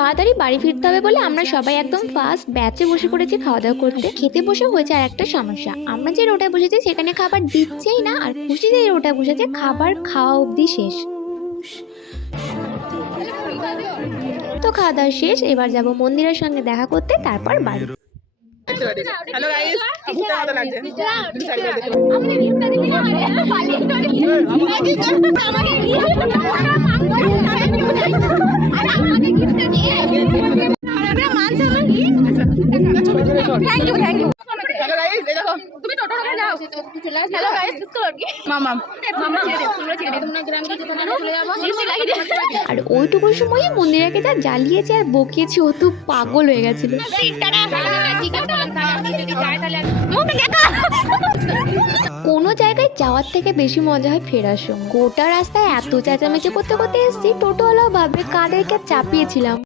তাড়াতাড়ি বাড়ি ফিরতে হবে বলে আমরা সবাই একদম ফার্স্ট ব্যাচে বসে পড়েছি খাওয়া দাওয়া করতে। খেতে বসে হয়েছে আর একটা সমস্যা, আমরা যে রোটায় বসেছি সেখানে খাবার দিচ্ছেই না, আর খুশি যে রোটায় বসেছে খাবার খাওয়া অবধি শেষ। তো খাওয়া দাওয়া শেষ, এবার যাব মন্দিরের সঙ্গে দেখা করতে, তারপর বাড়ি। হ্যালো গাইস, ঘুরতে ভালো লাগছে। আর ওইটুকু সময় মন্দিরাকে যা জ্বালিয়েছে আর বকিয়েছে, ও তো পাগল হয়ে গেছিল। কোনো জায়গায় যাওয়ার থেকে বেশি মজা হয় ফেরার সময়। গোটা রাস্তায় এত চেঁচামেচি করতে করতে এসেছি, টোটোওয়ালাও ভাবে কাদেরকে চাপিয়েছিলাম।